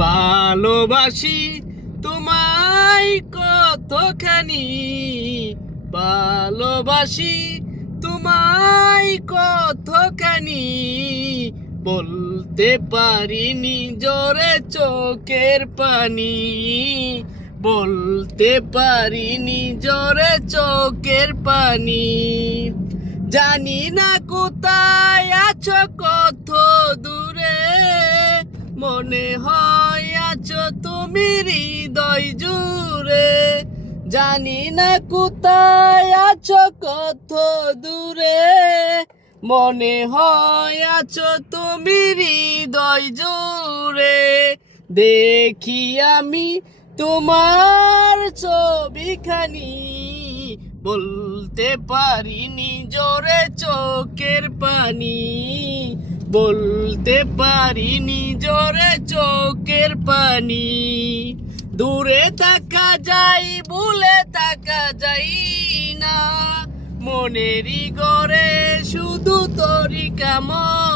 ভালোবাসি তোমায় কতখানি, ভালোবাসি তোমায় কতখানি, বলতে পারিনি জোরে চোখের পানি, বলতে পারিনি জোরে চোখের পানি। জানি না কোথায় আছো কত দূরে, মনে হয় আছো তুমি হৃদয় জুড়ে। জানি না কোথায় আছো কত দূরে, মনে হয় আছো তুমি হৃদয় জুড়ে। দেখি আমি তোমার ছবিখানি, বলতে পারিনি জোরে চোখের পানি, বলতে পারিনি জোরে চোখের পানি। দূরে থাকা যাই ভুলে থাকা যাই না, মনেরই ঘরে শুধু তোরই কামনা।